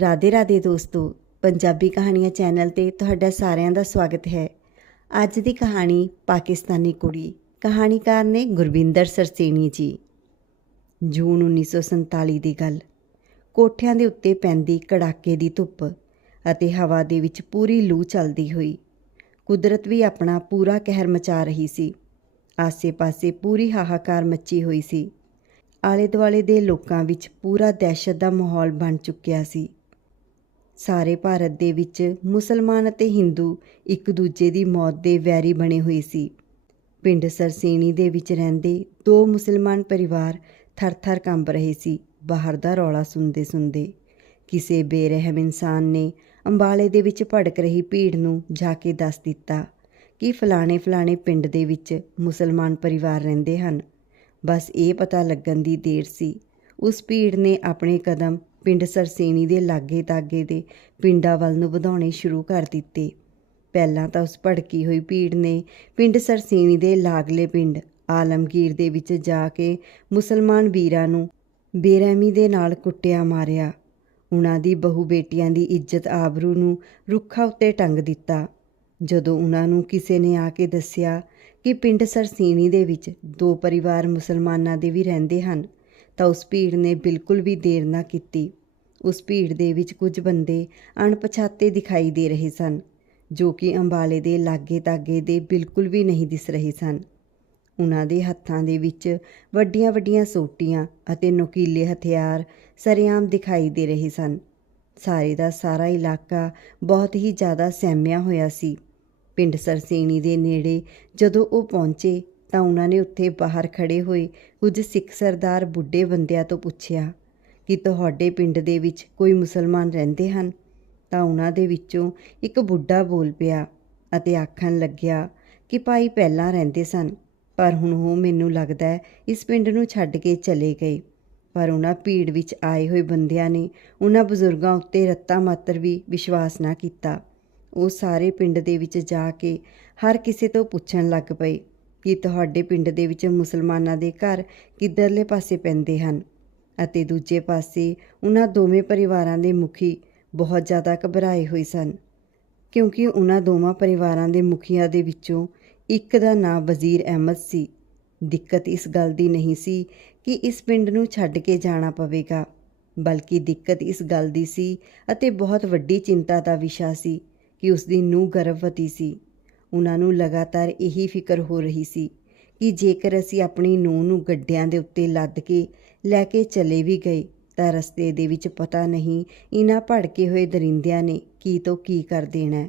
ਰਾਧੇ ਰਾਧੇ ਦੋਸਤੋ, ਪੰਜਾਬੀ ਕਹਾਣੀਆਂ ਚੈਨਲ ਤੇ ਤੁਹਾਡਾ ਸਾਰਿਆਂ ਦਾ ਸਵਾਗਤ ਹੈ। ਅੱਜ ਦੀ ਕਹਾਣੀ ਪਾਕਿਸਤਾਨੀ ਕੁੜੀ, ਕਹਾਣੀਕਾਰ ਨੇ ਗੁਰਵਿੰਦਰ ਸਰਸੇਣੀ ਜੀ। ਜੂਨ 1947 ਦੀ ਗੱਲ। ਕੋਠਿਆਂ ਦੇ ਉੱਤੇ ਪੈਂਦੀ ਕੜਾਕੇ ਦੀ ਧੁੱਪ ਅਤੇ ਹਵਾ ਦੇ ਵਿੱਚ ਪੂਰੀ ਲੂ ਚੱਲਦੀ ਹੋਈ। ਕੁਦਰਤ ਵੀ ਆਪਣਾ ਪੂਰਾ ਕਹਿਰ ਮਚਾ ਰਹੀ ਸੀ। ਆਸੇ-ਪਾਸੇ ਪੂਰੀ ਹਾਹਾਕਾਰ ਮੱਚੀ ਹੋਈ ਸੀ। ਆਲੇ ਦੁਆਲੇ ਦੇ ਲੋਕਾਂ ਵਿੱਚ ਪੂਰਾ ਦਹਿਸ਼ਤ ਦਾ ਮਾਹੌਲ ਬਣ ਚੁੱਕਿਆ ਸੀ। ਸਾਰੇ ਭਾਰਤ ਦੇ ਵਿੱਚ ਮੁਸਲਮਾਨ ਅਤੇ ਹਿੰਦੂ ਇੱਕ ਦੂਜੇ ਦੀ ਮੌਤ ਦੇ ਵੈਰੀ ਬਣੇ ਹੋਏ ਸੀ। ਪਿੰਡ ਸਰਸੇਣੀ ਦੇ ਵਿੱਚ ਰਹਿੰਦੇ ਦੋ ਮੁਸਲਮਾਨ ਪਰਿਵਾਰ ਥਰ-ਥਰ ਕੰਬ ਰਹੇ ਸੀ। ਬਾਹਰ ਦਾ ਰੌਲਾ ਸੁਣਦੇ ਸੁਣਦੇ ਕਿਸੇ ਬੇਰਹਿਮ ਇਨਸਾਨ ਨੇ ਅੰਬਾਲੇ ਦੇ ਵਿੱਚ ਭੜਕ ਰਹੀ ਭੀੜ ਨੂੰ ਜਾ ਕੇ ਦੱਸ ਦਿੱਤਾ ਕਿ ਫਲਾਣੇ ਫਲਾਣੇ ਪਿੰਡ ਦੇ ਵਿੱਚ ਮੁਸਲਮਾਨ ਪਰਿਵਾਰ ਰਹਿੰਦੇ ਹਨ। ਬਸ ਇਹ ਪਤਾ ਲੱਗਣ ਦੀ ਦੇਰ ਸੀ। ਉਸ ਭੀੜ ਨੇ ਆਪਣੇ ਕਦਮ ਪਿੰਡ ਸਰਸੇਣੀ ਦੇ ਲਾਗੇ ਤਾਗੇ ਦੇ ਪਿੰਡਾਂ ਵੱਲ ਨੂੰ ਵਧਾਉਣੇ ਸ਼ੁਰੂ ਕਰ ਦਿੱਤੇ। ਪਹਿਲਾਂ ਤਾਂ ਉਸ ਭੜਕੀ ਹੋਈ ਭੀੜ ਨੇ ਪਿੰਡ ਸਰਸੇਣੀ ਦੇ ਲਾਗਲੇ ਪਿੰਡ ਆਲਮਗੀਰ ਦੇ ਵਿੱਚ ਜਾ ਕੇ ਮੁਸਲਮਾਨ ਵੀਰਾਂ ਨੂੰ ਬੇਰਹਿਮੀ ਦੇ ਨਾਲ ਕੁੱਟਿਆ ਮਾਰਿਆ। ਉਹਨਾਂ ਦੀ ਬਹੂ ਬੇਟੀਆਂ ਦੀ ਇੱਜ਼ਤ ਆਬਰੂ ਨੂੰ ਰੁੱਖਾਂ ਉੱਤੇ ਟੰਗ ਦਿੱਤਾ। ਜਦੋਂ ਉਹਨਾਂ ਨੂੰ ਕਿਸੇ ਨੇ ਆ ਕੇ ਦੱਸਿਆ ਕਿ ਪਿੰਡ ਸਰਸੀਣੀ ਦੇ ਵਿੱਚ ਦੋ ਪਰਿਵਾਰ ਮੁਸਲਮਾਨਾਂ ਦੇ ਵੀ ਰਹਿੰਦੇ ਹਨ ਤਾਂ ਉਸ ਭੀੜ ਨੇ ਬਿਲਕੁਲ ਵੀ ਦੇਰ ਨਾ ਕੀਤੀ। ਉਸ ਭੀੜ ਦੇ ਵਿੱਚ ਕੁਝ ਬੰਦੇ ਅਣਪਛਾਤੇ ਦਿਖਾਈ ਦੇ ਰਹੇ ਸਨ, ਜੋ ਕਿ ਅੰਬਾਲੇ ਦੇ ਲਾਗੇ ਤਾਗੇ ਦੇ ਬਿਲਕੁਲ ਵੀ ਨਹੀਂ ਦਿਸ ਰਹੇ ਸਨ। ਉਹਨਾਂ ਦੇ ਹੱਥਾਂ ਦੇ ਵਿੱਚ ਵੱਡੀਆਂ-ਵੱਡੀਆਂ ਸੋਟੀਆਂ ਅਤੇ ਨੋਕੀਲੇ ਹਥਿਆਰ ਸਰੇਆਮ ਦਿਖਾਈ ਦੇ ਰਹੇ ਸਨ। ਸਾਰੇ ਦਾ ਸਾਰਾ ਇਲਾਕਾ ਬਹੁਤ ਹੀ ਜ਼ਿਆਦਾ ਸਹਿਮਿਆ ਹੋਇਆ ਸੀ। ਪਿੰਡ ਸਰਸੇਣੀ ਦੇ ਨੇੜੇ ਜਦੋਂ ਉਹ ਪਹੁੰਚੇ ਤਾਂ ਉਹਨਾਂ ਨੇ ਉੱਥੇ ਬਾਹਰ ਖੜੇ ਹੋਏ ਕੁਝ ਸਿੱਖ ਸਰਦਾਰ ਬੁੱਢੇ ਬੰਦਿਆਂ ਤੋਂ ਪੁੱਛਿਆ ਕਿ ਤੁਹਾਡੇ ਪਿੰਡ ਦੇ ਵਿੱਚ ਕੋਈ ਮੁਸਲਮਾਨ ਰਹਿੰਦੇ ਹਨ? ਤਾਂ ਉਹਨਾਂ ਦੇ ਵਿੱਚੋਂ ਇੱਕ ਬੁੱਢਾ ਬੋਲ ਪਿਆ ਅਤੇ ਆਖਣ ਲੱਗਿਆ ਕਿ ਭਾਈ ਪਹਿਲਾਂ ਰਹਿੰਦੇ ਸਨ, ਪਰ ਹੁਣ ਉਹ ਮੈਨੂੰ ਲੱਗਦਾ ਹੈ ਇਸ ਪਿੰਡ ਨੂੰ ਛੱਡ ਕੇ ਚਲੇ ਗਏ। ਪਰ ਉਹਨਾਂ ਭੀੜ ਵਿੱਚ ਆਏ ਹੋਏ ਬੰਦਿਆਂ ਨੇ ਉਹਨਾਂ ਬਜ਼ੁਰਗਾਂ ਉੱਤੇ ਰੱਤਾ ਮਾਤਰ ਵੀ ਵਿਸ਼ਵਾਸ ਨਾ ਕੀਤਾ। ਉਹ ਸਾਰੇ ਪਿੰਡ ਦੇ ਵਿੱਚ ਜਾ ਕੇ ਹਰ ਕਿਸੇ ਤੋਂ ਪੁੱਛਣ ਲੱਗ ਪਏ ਕਿ ਤੁਹਾਡੇ ਪਿੰਡ ਦੇ ਵਿੱਚ ਮੁਸਲਮਾਨਾਂ ਦੇ ਘਰ ਕਿੱਧਰਲੇ ਪਾਸੇ ਪੈਂਦੇ ਹਨ ਅਤੇ ਦੂਜੇ ਪਾਸੇ ਉਹਨਾਂ ਦੋਵੇਂ ਪਰਿਵਾਰਾਂ ਦੇ ਮੁਖੀ ਬਹੁਤ ਜ਼ਿਆਦਾ ਘਬਰਾਏ ਹੋਏ ਸਨ, ਕਿਉਂਕਿ ਉਹਨਾਂ ਦੋਵਾਂ ਪਰਿਵਾਰਾਂ ਦੇ ਮੁਖੀਆਂ ਦੇ ਵਿੱਚੋਂ ਇੱਕ ਦਾ ਨਾਮ ਵਜ਼ੀਰ ਅਹਿਮਦ ਸੀ। ਦਿੱਕਤ ਇਸ ਗੱਲ ਦੀ ਨਹੀਂ ਸੀ ਕਿ ਇਸ ਪਿੰਡ ਨੂੰ ਛੱਡ ਕੇ ਜਾਣਾ ਪਵੇਗਾ, ਬਲਕਿ ਦਿੱਕਤ ਇਸ ਗੱਲ ਦੀ ਸੀ ਅਤੇ ਬਹੁਤ ਵੱਡੀ ਚਿੰਤਾ ਦਾ ਵਿਸ਼ਾ ਸੀ ਕਿ ਉਸ ਦੀ ਨੂੰਹ ਗਰਭਵਤੀ ਸੀ। ਉਹਨਾਂ ਨੂੰ ਲਗਾਤਾਰ ਇਹੀ ਫਿਕਰ ਹੋ ਰਹੀ ਸੀ ਕਿ ਜੇਕਰ ਅਸੀਂ ਆਪਣੀ ਨੂੰਹ ਨੂੰ ਗੱਡਿਆਂ ਦੇ ਉੱਤੇ ਲੱਦ ਕੇ ਲੈ ਕੇ ਚਲੇ ਵੀ ਗਏ ਤਾਂ ਰਸਤੇ ਦੇ ਵਿੱਚ ਪਤਾ ਨਹੀਂ ਇਹਨਾਂ ਭੜਕੇ ਹੋਏ ਦਰਿੰਦਿਆਂ ਨੇ ਕੀ ਤੋਂ ਕੀ ਕਰ ਦੇਣਾ।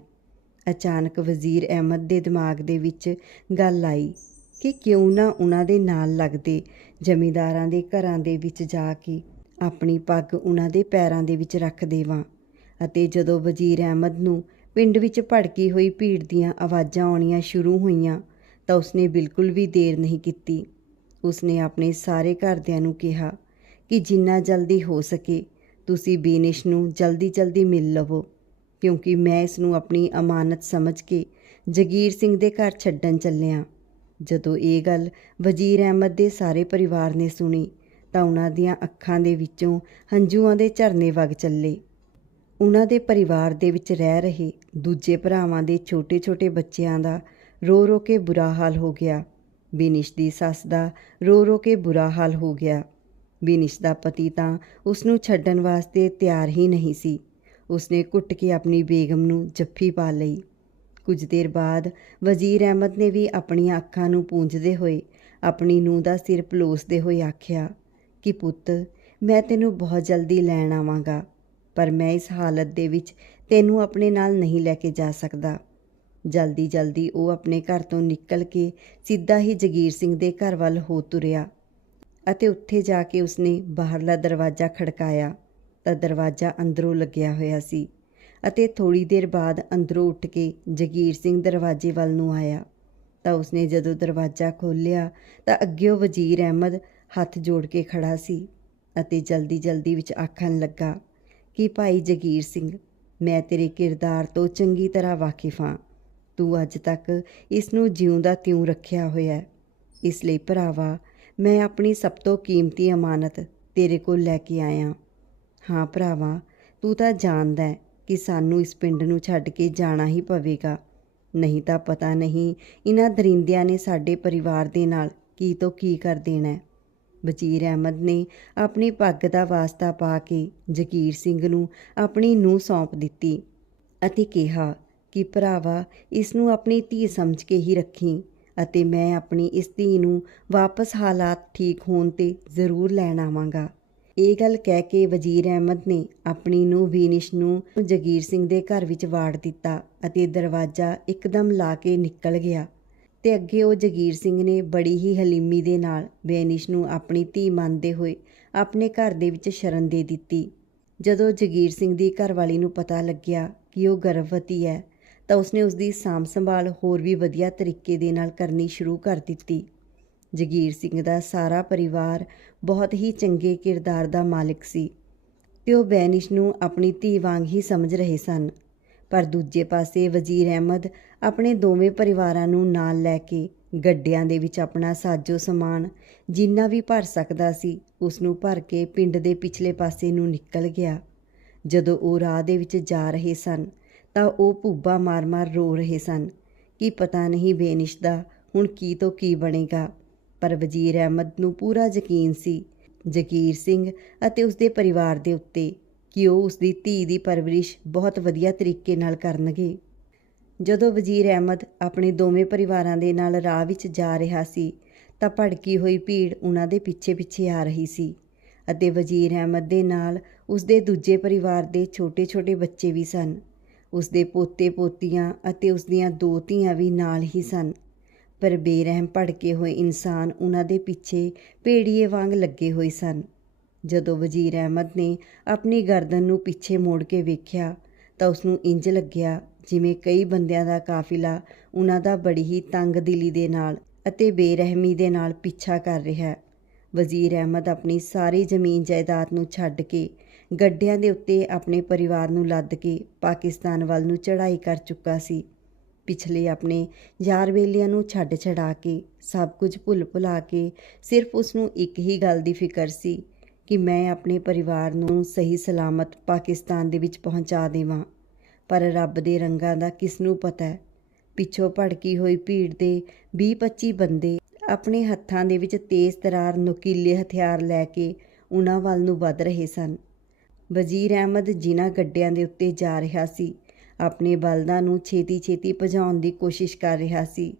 ਅਚਾਨਕ ਵਜ਼ੀਰ ਅਹਿਮਦ ਦੇ ਦਿਮਾਗ ਦੇ ਵਿੱਚ ਗੱਲ ਆਈ ਕਿ ਕਿਉਂ ਨਾ ਉਹਨਾਂ ਦੇ ਨਾਲ ਲੱਗਦੇ ਜ਼ਮੀਂਦਾਰਾਂ ਦੇ ਘਰਾਂ ਦੇ ਵਿੱਚ ਜਾ ਕੇ ਆਪਣੀ ਪੱਗ ਉਹਨਾਂ ਦੇ ਪੈਰਾਂ ਦੇ ਵਿੱਚ ਰੱਖ ਦੇਵਾਂ ਅਤੇ ਜਦੋਂ ਵਜ਼ੀਰ ਅਹਿਮਦ ਨੂੰ ਪਿੰਡ ਵਿੱਚ ਭੜਕੀ ਹੋਈ ਭੀੜ ਦੀਆਂ ਆਵਾਜ਼ਾਂ ਆਉਣੀਆਂ ਸ਼ੁਰੂ ਹੋਈਆਂ ਤਾਂ ਉਸਨੇ ਬਿਲਕੁਲ ਵੀ ਦੇਰ ਨਹੀਂ ਕੀਤੀ। ਉਸਨੇ ਆਪਣੇ ਸਾਰੇ ਘਰਦਿਆਂ ਨੂੰ ਕਿਹਾ ਕਿ ਜਿੰਨਾ ਜਲਦੀ ਹੋ ਸਕੇ ਤੁਸੀਂ ਬੀਨਿਸ਼ ਨੂੰ ਜਲਦੀ-ਜਲਦੀ ਮਿਲ ਲਵੋ, ਕਿਉਂਕਿ ਮੈਂ ਇਸ ਨੂੰ ਆਪਣੀ ਅਮਾਨਤ ਸਮਝ ਕੇ ਜਗੀਰ ਸਿੰਘ ਦੇ ਘਰ ਛੱਡਣ ਚੱਲਿਆ। ਜਦੋਂ ਇਹ ਗੱਲ ਵਜ਼ੀਰ ਅਹਿਮਦ ਦੇ ਸਾਰੇ ਪਰਿਵਾਰ ਨੇ ਸੁਣੀ ਤਾਂ ਉਹਨਾਂ ਦੀਆਂ ਅੱਖਾਂ ਦੇ ਵਿੱਚੋਂ ਹੰਝੂਆਂ ਦੇ ਝਰਨੇ ਵਗ ਚੱਲੇ। ਉਹਨਾਂ ਦੇ ਪਰਿਵਾਰ ਦੇ ਵਿੱਚ ਰਹਿ ਰਹੇ ਦੂਜੇ ਭਰਾਵਾਂ ਦੇ ਛੋਟੇ-ਛੋਟੇ ਬੱਚਿਆਂ ਦਾ ਰੋ-ਰੋ ਕੇ ਬੁਰਾ ਹਾਲ ਹੋ ਗਿਆ। ਬਿਨਿਸ਼ ਦੀ ਸੱਸ ਦਾ ਰੋ-ਰੋ ਕੇ ਬੁਰਾ ਹਾਲ ਹੋ ਗਿਆ। ਬਿਨਿਸ਼ ਦਾ ਪਤੀ ਤਾਂ ਉਸ ਨੂੰ ਛੱਡਣ ਵਾਸਤੇ ਤਿਆਰ ਹੀ ਨਹੀਂ ਸੀ। ਉਸਨੇ ਘੁੱਟ ਕੇ ਆਪਣੀ ਬੇਗਮ ਨੂੰ ਜੱਫੀ ਪਾ ਲਈ। ਕੁਝ ਦੇਰ ਬਾਅਦ ਵਜ਼ੀਰ ਅਹਿਮਦ ਨੇ ਵੀ ਆਪਣੀਆਂ ਅੱਖਾਂ ਨੂੰ ਪੂੰਝਦੇ ਹੋਏ ਆਪਣੀ ਨੂੰਹ ਦਾ ਸਿਰ ਪਲੋਸਦੇ ਹੋਏ ਆਖਿਆ, ਕਿ ਪੁੱਤ, ਮੈਂ ਤੈਨੂੰ ਬਹੁਤ ਜਲਦੀ ਲੈਣ ਆਵਾਂਗਾ। ਪਰ ਮੈਂ ਇਸ ਹਾਲਤ ਦੇ ਵਿੱਚ ਤੈਨੂੰ ਆਪਣੇ ਨਾਲ ਨਹੀਂ ਲੈ ਕੇ ਜਾ ਸਕਦਾ। ਜਲਦੀ ਜਲਦੀ ਉਹ ਆਪਣੇ ਘਰ ਤੋਂ ਨਿਕਲ ਕੇ ਸਿੱਧਾ ਹੀ ਜਗੀਰ ਸਿੰਘ ਦੇ ਘਰ ਵੱਲ ਹੋ ਤੁਰਿਆ ਅਤੇ ਉੱਥੇ ਜਾ ਕੇ ਉਸਨੇ ਬਾਹਰਲਾ ਦਰਵਾਜ਼ਾ ਖੜਕਾਇਆ। ਤਾਂ ਦਰਵਾਜ਼ਾ ਅੰਦਰੋਂ ਲੱਗਿਆ ਹੋਇਆ ਸੀ ਅਤੇ ਥੋੜੀ ਦੇਰ ਬਾਅਦ ਅੰਦਰੋਂ ਉੱਠ ਕੇ ਜਗੀਰ ਸਿੰਘ ਦਰਵਾਜ਼ੇ ਵੱਲ ਨੂੰ ਆਇਆ। ਤਾਂ ਉਸਨੇ ਜਦੋਂ ਦਰਵਾਜ਼ਾ ਖੋਲ੍ਹਿਆ ਤਾਂ ਅੱਗਿਓਂ ਵਜ਼ੀਰ ਅਹਿਮਦ ਹੱਥ ਜੋੜ ਕੇ ਖੜਾ ਸੀ ਅਤੇ ਜਲਦੀ ਜਲਦੀ ਵਿੱਚ ਆਖਣ ਲੱਗਾ ਕਿ ਭਾਈ ਜਗੀਰ ਸਿੰਘ, ਮੈਂ ਤੇਰੇ ਕਿਰਦਾਰ ਤੋਂ ਚੰਗੀ ਤਰ੍ਹਾਂ ਵਾਕਿਫ ਹਾਂ। ਤੂੰ ਅੱਜ ਤੱਕ ਇਸ ਨੂੰ ਜਿਉਂਦਾ ਤਿਉਂ ਰੱਖਿਆ ਹੋਇਆ ਇਸ ਲਈ ਭਰਾਵਾ, ਮੈਂ ਆਪਣੀ ਸਭ ਤੋਂ ਕੀਮਤੀ ਅਮਾਨਤ ਤੇਰੇ ਕੋਲ ਲੈ ਕੇ ਆਇਆ। ਹਾਂ ਭਰਾਵਾ, ਤੂੰ ਤਾਂ ਜਾਣਦਾ ਹੈ ਕਿ ਸਾਨੂੰ ਇਸ ਪਿੰਡ ਨੂੰ ਛੱਡ ਕੇ ਜਾਣਾ ਹੀ ਪਵੇਗਾ। ਨਹੀਂ ਤਾਂ ਪਤਾ ਨਹੀਂ ਇਹਨਾਂ ਦਰਿੰਦਿਆਂ ਨੇ ਸਾਡੇ ਪਰਿਵਾਰ ਦੇ ਨਾਲ ਕੀ ਤੋਂ ਕੀ ਕਰ ਦੇਣਾ ਹੈ। ਵਜ਼ੀਰ ਅਹਿਮਦ ਨੇ ਆਪਣੀ ਪੱਗ ਦਾ ਵਾਸਤਾ ਪਾ ਕੇ ਜਗੀਰ ਸਿੰਘ ਨੂੰ ਆਪਣੀ ਨੂੰਹ ਸੌਂਪ ਦਿੱਤੀ ਅਤੇ ਕਿਹਾ ਕਿ ਭਰਾਵਾ, ਇਸ ਨੂੰ ਆਪਣੀ ਧੀ ਸਮਝ ਕੇ ਹੀ ਰੱਖੀ ਅਤੇ ਮੈਂ ਆਪਣੀ ਇਸ ਧੀ ਨੂੰ ਵਾਪਸ ਹਾਲਾਤ ਠੀਕ ਹੋਣ ਤੇ ਜ਼ਰੂਰ ਲੈਣ ਆਵਾਂਗਾ। ਇਹ ਗੱਲ ਕਹਿ ਕੇ ਵਜ਼ੀਰ ਅਹਿਮਦ ਨੇ ਆਪਣੀ ਨੂੰ ਵੀਨਿਸ਼ ਨੂੰ ਜਗੀਰ ਸਿੰਘ ਦੇ ਘਰ ਵਿੱਚ ਵਾੜ ਦਿੱਤਾ ਅਤੇ ਦਰਵਾਜ਼ਾ ਇੱਕਦਮ ਲਾ ਕੇ ਨਿਕਲ ਗਿਆ। ਤੇ ਅੱਗੇ ਉਹ ਜਗੀਰ ਸਿੰਘ ਨੇ ਬੜੀ ਹੀ ਹਲੀਮੀ ਦੇ ਨਾਲ ਬੈਨਿਸ਼ ਨੂੰ ਆਪਣੀ ਧੀ ਮੰਨਦੇ ਹੋਏ ਆਪਣੇ ਘਰ ਦੇ ਵਿੱਚ ਸ਼ਰਨ ਦੇ ਦਿੱਤੀ। ਜਦੋਂ ਜਗੀਰ ਸਿੰਘ ਦੀ ਘਰਵਾਲੀ ਨੂੰ ਪਤਾ ਲੱਗਿਆ ਕਿ ਉਹ ਗਰਭਵਤੀ ਹੈ, ਤਾਂ ਉਸਨੇ ਉਸਦੀ ਸਾਂਭ ਸੰਭਾਲ ਹੋਰ ਵੀ ਵਧੀਆ ਤਰੀਕੇ ਦੇ ਨਾਲ ਕਰਨੀ ਸ਼ੁਰੂ ਕਰ ਦਿੱਤੀ। ਜਗੀਰ ਸਿੰਘ ਦਾ ਸਾਰਾ ਪਰਿਵਾਰ ਬਹੁਤ ਹੀ ਚੰਗੇ ਕਿਰਦਾਰ ਦਾ ਮਾਲਕ ਸੀ ਤੇ ਉਹ ਬੈਨਿਸ਼ ਨੂੰ ਆਪਣੀ ਧੀ ਵਾਂਗ ਹੀ ਸਮਝ ਰਹੇ ਸਨ। ਪਰ ਦੂਜੇ ਪਾਸੇ ਵਜ਼ੀਰ ਅਹਿਮਦ ਆਪਣੇ ਦੋਵੇਂ ਪਰਿਵਾਰਾਂ ਨੂੰ ਨਾਲ ਲੈ ਕੇ ਗੱਡਿਆਂ ਦੇ ਵਿੱਚ ਆਪਣਾ ਸਾਜੋ ਸਮਾਨ ਜਿੰਨਾ ਵੀ ਭਰ ਸਕਦਾ ਸੀ ਉਸ ਨੂੰ ਭਰ ਕੇ ਪਿੰਡ ਦੇ ਪਿਛਲੇ ਪਾਸੇ ਨੂੰ ਨਿਕਲ ਗਿਆ। ਜਦੋਂ ਉਹ ਰਾਹ ਦੇ ਵਿੱਚ ਜਾ ਰਹੇ ਸਨ, ਤਾਂ ਉਹ ਭੁੱਬਾ ਮਾਰ-ਮਾਰ ਰੋ ਰਹੇ ਸਨ ਕਿ ਪਤਾ ਨਹੀਂ ਬੇਨਿਸ਼ ਦਾ ਹੁਣ ਕੀ ਤੋਂ ਕੀ ਬਣੇਗਾ। ਪਰ ਵਜ਼ੀਰ ਅਹਿਮਦ ਨੂੰ ਪੂਰਾ ਯਕੀਨ ਸੀ। ਜਗੀਰ ਸਿੰਘ ਅਤੇ ਉਸਦੇ ਪਰਿਵਾਰ ਦੇ ਉੱਤੇ ਕਿ ਉਹ ਉਸਦੀ ਧੀ ਦੀ ਪਰਵਰਿਸ਼ ਬਹੁਤ ਵਧੀਆ ਤਰੀਕੇ ਨਾਲ ਕਰਨਗੇ। ਜਦੋਂ ਵਜ਼ੀਰ ਅਹਿਮਦ ਆਪਣੇ ਦੋਵੇਂ ਪਰਿਵਾਰਾਂ ਦੇ ਨਾਲ ਰਾਹ ਵਿੱਚ ਜਾ ਰਿਹਾ ਸੀ, ਤਾਂ ਭੜਕੀ ਹੋਈ ਭੀੜ ਉਹਨਾਂ ਦੇ ਪਿੱਛੇ-ਪਿੱਛੇ ਆ ਰਹੀ ਸੀ ਅਤੇ ਵਜ਼ੀਰ ਅਹਿਮਦ ਦੇ ਨਾਲ ਉਸਦੇ ਦੂਜੇ ਪਰਿਵਾਰ ਦੇ ਛੋਟੇ-ਛੋਟੇ ਬੱਚੇ ਵੀ ਸਨ। ਉਸਦੇ ਪੋਤੇ-ਪੋਤੀਆਂ ਅਤੇ ਉਸ ਦੀਆਂ ਦੋ ਧੀਆਂ ਵੀ ਨਾਲ ਹੀ ਸਨ। ਪਰ ਬੇਰਹਿਮ ਭੜਕੇ ਹੋਏ ਇਨਸਾਨ ਉਹਨਾਂ ਦੇ ਪਿੱਛੇ ਭੇੜੀਏ ਵਾਂਗ ਲੱਗੇ ਹੋਏ ਸਨ। ਜਦੋਂ ਵਜ਼ੀਰ ਅਹਿਮਦ ਨੇ ਆਪਣੀ ਗਰਦਨ ਨੂੰ ਪਿੱਛੇ ਮੋੜ ਕੇ ਵੇਖਿਆ ਤਾਂ ਉਸ ਨੂੰ ਇੰਜ ਲੱਗਿਆ ਜਿਵੇਂ ਕਈ ਬੰਦਿਆਂ ਦਾ ਕਾਫਿਲਾ ਉਹਨਾਂ ਦਾ ਬੜੀ ਹੀ ਤੰਗ ਦਿਲੀ ਦੇ ਨਾਲ ਅਤੇ ਬੇਰਹਿਮੀ ਦੇ ਨਾਲ ਪਿੱਛਾ ਕਰ ਰਿਹਾ ਹੈ। ਵਜ਼ੀਰ ਅਹਿਮਦ ਆਪਣੀ ਸਾਰੀ ਜ਼ਮੀਨ ਜਾਇਦਾਦ ਨੂੰ ਛੱਡ ਕੇ ਗੱਡਿਆਂ ਦੇ ਉੱਤੇ ਆਪਣੇ ਪਰਿਵਾਰ ਨੂੰ ਲੱਦ ਕੇ ਪਾਕਿਸਤਾਨ ਵੱਲ ਨੂੰ ਚੜ੍ਹਾਈ ਕਰ ਚੁੱਕਾ ਸੀ। ਪਿਛਲੇ ਆਪਣੇ ਯਾਰ ਵੇਲੀਆਂ ਨੂੰ ਛੱਡ ਛਡਾ ਕੇ ਸਭ ਕੁਝ ਭੁੱਲ ਭੁਲਾ ਕੇ ਸਿਰਫ ਉਸ ਨੂੰ ਇੱਕ ਹੀ ਗੱਲ ਦੀ ਫਿਕਰ ਸੀ ਕਿ ਮੈਂ ਆਪਣੇ ਪਰਿਵਾਰ ਨੂੰ ਸਹੀ ਸਲਾਮਤ ਪਾਕਿਸਤਾਨ ਦੇ ਵਿੱਚ ਪਹੁੰਚਾ ਦੇਵਾਂ। ਪਰ ਰੱਬ ਦੇ ਰੰਗਾਂ ਦਾ ਕਿਸ ਨੂੰ ਪਤਾ ਹੈ? ਪਿੱਛੋਂ ਭੜਕੀ ਹੋਈ ਭੀੜ ਦੇ 20-25 ਬੰਦੇ ਆਪਣੇ ਹੱਥਾਂ ਦੇ ਵਿੱਚ ਤੇਜ਼ ਤਰਾਰ ਨੁਕੀਲੇ ਹਥਿਆਰ ਲੈ ਕੇ ਉਹਨਾਂ ਵੱਲ ਨੂੰ ਵੱਧ ਰਹੇ ਸਨ। ਵਜ਼ੀਰ ਅਹਿਮਦ ਜਿਨ੍ਹਾਂ ਗੱਡਿਆਂ ਦੇ ਉੱਤੇ ਜਾ ਰਿਹਾ ਸੀ, ਆਪਣੇ ਬਲਦਾਂ ਨੂੰ ਛੇਤੀ-ਛੇਤੀ ਭਜਾਉਣ ਦੀ ਕੋਸ਼ਿਸ਼ ਕਰ ਰਿਹਾ ਸੀ,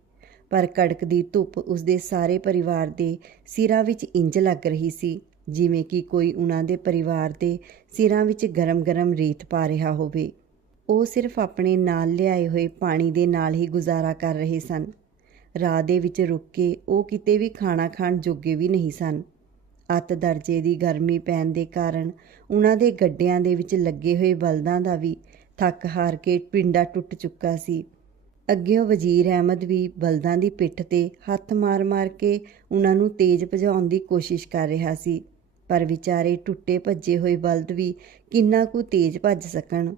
ਪਰ ਕੜਕਦੀ ਧੁੱਪ ਉਸਦੇ ਸਾਰੇ ਪਰਿਵਾਰ ਦੇ ਸਿਰਾਂ ਵਿੱਚ ਇੰਜ ਲੱਗ ਰਹੀ ਸੀ। ਜਿਵੇਂ ਕਿ ਕੋਈ ਉਹਨਾਂ ਦੇ ਪਰਿਵਾਰ ਦੇ ਸਿਰਾਂ ਵਿੱਚ ਗਰਮ-ਗਰਮ ਰੇਤ ਪਾ ਰਿਹਾ ਹੋਵੇ। ਉਹ ਸਿਰਫ ਆਪਣੇ ਨਾਲ ਲਿਆਏ ਹੋਏ ਪਾਣੀ ਦੇ ਨਾਲ ਹੀ ਗੁਜ਼ਾਰਾ ਕਰ ਰਹੇ ਸਨ। ਰਾਹ ਦੇ ਵਿੱਚ ਰੁਕ ਕੇ ਉਹ ਕਿਤੇ ਵੀ ਖਾਣਾ ਖਾਣ ਜੋਗੇ ਵੀ ਨਹੀਂ ਸਨ। ਅੱਤ ਦਰਜੇ ਦੀ ਗਰਮੀ ਪੈਣ ਦੇ ਕਾਰਨ ਉਹਨਾਂ ਦੇ ਗੱਡਿਆਂ ਦੇ ਵਿੱਚ ਲੱਗੇ ਹੋਏ ਬਲਦਾਂ ਦਾ ਵੀ ਥੱਕ ਹਾਰ ਕੇ ਪਿੰਡਾ ਟੁੱਟ ਚੁੱਕਾ ਸੀ। ਅੱਗੇ ਉਹ ਵਜ਼ੀਰ ਅਹਿਮਦ ਵੀ ਬਲਦਾਂ ਦੀ ਪਿੱਠ ਤੇ ਹੱਥ ਮਾਰ-ਮਾਰ ਕੇ ਉਹਨਾਂ ਨੂੰ ਤੇਜ਼ ਭਜਾਉਣ ਦੀ ਕੋਸ਼ਿਸ਼ ਕਰ ਰਿਹਾ ਸੀ। ਪਰ ਵਿਚਾਰੇ ਟੁੱਟੇ ਭੱਜੇ ਹੋਏ ਬਲਦ ਵੀ ਕਿੰਨਾ ਕੁ ਤੇਜ਼ ਭੱਜ ਸਕਣ।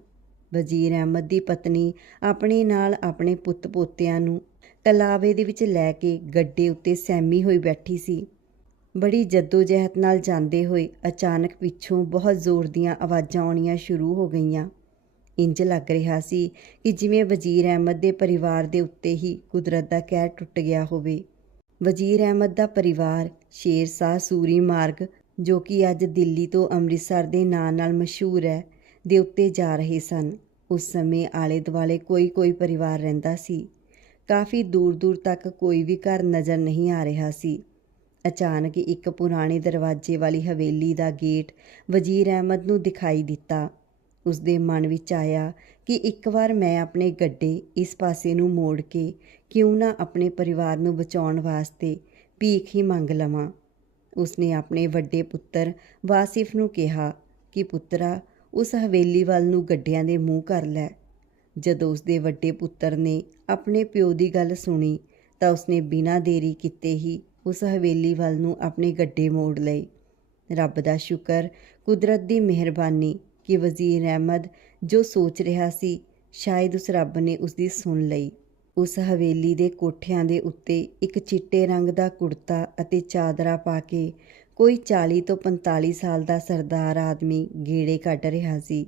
ਵਜ਼ੀਰ ਅਹਿਮਦ ਦੀ ਪਤਨੀ ਆਪਣੇ ਨਾਲ ਆਪਣੇ ਪੁੱਤ ਪੋਤਿਆਂ ਨੂੰ ਕਲਾਵੇ ਦੇ ਵਿੱਚ ਲੈ ਕੇ ਗੱਡੇ ਉੱਤੇ ਸੈਮੀ ਹੋਈ ਬੈਠੀ ਸੀ। ਬੜੀ ਜੱਦੋ-ਜਹਿਦ ਨਾਲ ਜਾਂਦੇ ਹੋਏ ਅਚਾਨਕ ਪਿੱਛੋਂ ਬਹੁਤ ਜ਼ੋਰ ਦੀਆਂ ਆਵਾਜ਼ਾਂ ਆਉਣੀਆਂ ਸ਼ੁਰੂ ਹੋ ਗਈਆਂ। ਇੰਜ ਲੱਗ ਰਿਹਾ ਸੀ ਕਿ ਜਿਵੇਂ ਵਜ਼ੀਰ ਅਹਿਮਦ ਦੇ ਪਰਿਵਾਰ ਦੇ ਉੱਤੇ ਹੀ ਕੁਦਰਤ ਦਾ ਕਹਿਰ ਟੁੱਟ ਗਿਆ ਹੋਵੇ। ਵਜ਼ੀਰ ਅਹਿਮਦ ਦਾ ਪਰਿਵਾਰ ਸ਼ੇਰ ਸ਼ਾਹ ਸੂਰੀ ਮਾਰਗ ਜੋ ਕਿ ਅੱਜ ਦਿੱਲੀ ਤੋਂ ਅੰਮ੍ਰਿਤਸਰ ਦੇ ਨਾਂ ਨਾਲ ਮਸ਼ਹੂਰ ਹੈ, ਦੇ ਉੱਤੇ ਜਾ ਰਹੇ ਸਨ। ਉਸ ਸਮੇਂ ਆਲੇ ਦੁਆਲੇ ਕੋਈ ਕੋਈ ਪਰਿਵਾਰ ਰਹਿੰਦਾ ਸੀ। ਕਾਫੀ ਦੂਰ ਦੂਰ ਤੱਕ ਕੋਈ ਵੀ ਘਰ ਨਜ਼ਰ ਨਹੀਂ ਆ ਰਿਹਾ ਸੀ। ਅਚਾਨਕ ਇੱਕ ਪੁਰਾਣੇ ਦਰਵਾਜ਼ੇ ਵਾਲੀ ਹਵੇਲੀ ਦਾ ਗੇਟ ਵਜ਼ੀਰ ਅਹਿਮਦ ਨੂੰ ਦਿਖਾਈ ਦਿੱਤਾ। ਉਸ ਦੇ ਮਨ ਵਿੱਚ ਆਇਆ ਕਿ ਇੱਕ ਵਾਰ ਮੈਂ ਆਪਣੇ ਗੱਡੇ ਇਸ ਪਾਸੇ ਨੂੰ ਮੋੜ ਕੇ ਕਿਉਂ ਨਾ ਆਪਣੇ ਪਰਿਵਾਰ ਨੂੰ ਬਚਾਉਣ ਵਾਸਤੇ ਭੀਖ ਹੀ ਮੰਗ ਲਵਾਂ। ਉਸਨੇ ਆਪਣੇ ਵੱਡੇ ਪੁੱਤਰ ਵਾਸਿਫ ਨੂੰ ਕਿਹਾ ਕਿ, ਪੁੱਤਰਾ, ਉਸ ਹਵੇਲੀ ਵੱਲ ਨੂੰ ਗੱਡਿਆਂ ਦੇ ਮੂੰਹ ਕਰ ਲੈ। ਜਦੋਂ ਉਸਦੇ ਵੱਡੇ ਪੁੱਤਰ ਨੇ ਆਪਣੇ ਪਿਓ ਦੀ ਗੱਲ ਸੁਣੀ, ਤਾਂ ਉਸਨੇ ਬਿਨਾਂ ਦੇਰੀ ਕੀਤੇ ਹੀ ਉਸ ਹਵੇਲੀ ਵੱਲ ਨੂੰ ਆਪਣੇ ਗੱਡੇ ਮੋੜ ਲਏ। ਰੱਬ ਦਾ ਸ਼ੁਕਰ, ਕੁਦਰਤ ਦੀ ਮਿਹਰਬਾਨੀ ਕਿ ਵਜ਼ੀਰ ਅਹਿਮਦ ਜੋ ਸੋਚ ਰਿਹਾ ਸੀ, ਸ਼ਾਇਦ ਉਸ ਰੱਬ ਨੇ ਉਸ ਦੀ ਸੁਣ ਲਈ। ਉਸ ਹਵੇਲੀ ਦੇ ਕੋਠਿਆਂ ਦੇ ਉੱਤੇ ਇੱਕ ਚਿੱਟੇ ਰੰਗ ਦਾ ਕੁੜਤਾ ਅਤੇ ਚਾਦਰਾ ਪਾ ਕੇ ਕੋਈ 40 ਤੋਂ 45 ਸਾਲ ਦਾ ਸਰਦਾਰ ਆਦਮੀ ਗੇੜੇ ਕੱਢ ਰਿਹਾ ਸੀ